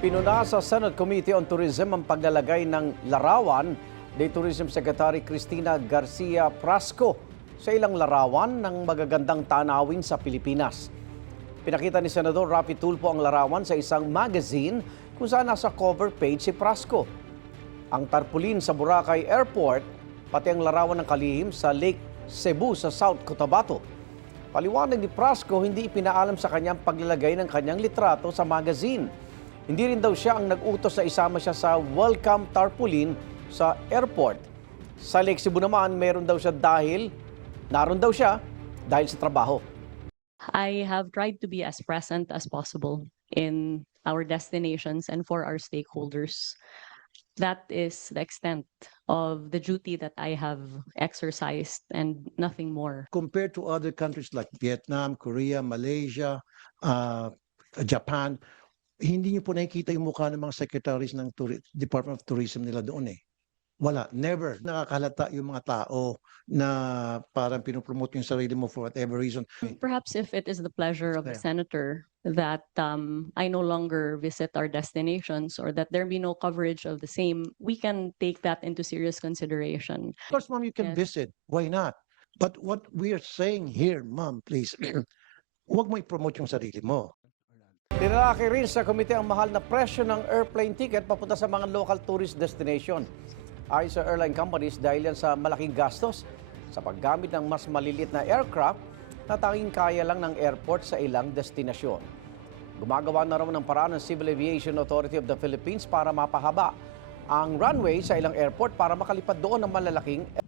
Pinuna sa Senate Committee on Tourism ang paglalagay ng larawan ni Tourism Secretary Cristina Garcia Prasco sa ilang larawan ng magagandang tanawin sa Pilipinas. Pinakita ni Senador Raffy Tulfo ang larawan sa isang magazine kung saan nasa cover page si Prasco. Ang tarpaulin sa Boracay Airport, pati ang larawan ng kalihim sa Lake Cebu sa South Cotabato. Paliwanag ni Prasco, hindi ipinaalam sa kanyang paglalagay ng kanyang litrato sa magazine. Hindi rin daw siya ang nag-utos na isama siya sa welcome tarpaulin sa airport. Sa Lake Cebu naman, meron daw siya naroon daw siya dahil sa trabaho. I have tried to be as present as possible in our destinations and for our stakeholders. That is the extent of the duty that I have exercised and nothing more. Compared to other countries like Vietnam, Korea, Malaysia, Japan, hindi niyo po nakikita yung mukha ng mga secretaries ng Department of Tourism nila doon eh. Wala, never. Nakakalata yung mga tao na parang pinopromote yung sarili mo for whatever reason. Perhaps if it is the pleasure of the Yeah. senator that I no longer visit our destinations or that there be no coverage of the same, we can take that into serious consideration. Of course, ma'am, you can Yes. visit. Why not? But what we are saying here, ma'am, please, huwag mo i-promote yung sarili mo. Tinalaki rin sa komite ang mahal na presyo ng airplane ticket papunta sa mga local tourist destination. Ayon sa airline companies, dahil yan sa malaking gastos sa paggamit ng mas maliliit na aircraft na tanging kaya lang ng airport sa ilang destinasyon. Gumagawa na raw ng paraan ng Civil Aviation Authority of the Philippines para mapahaba ang runway sa ilang airport para makalipad doon ng malalaking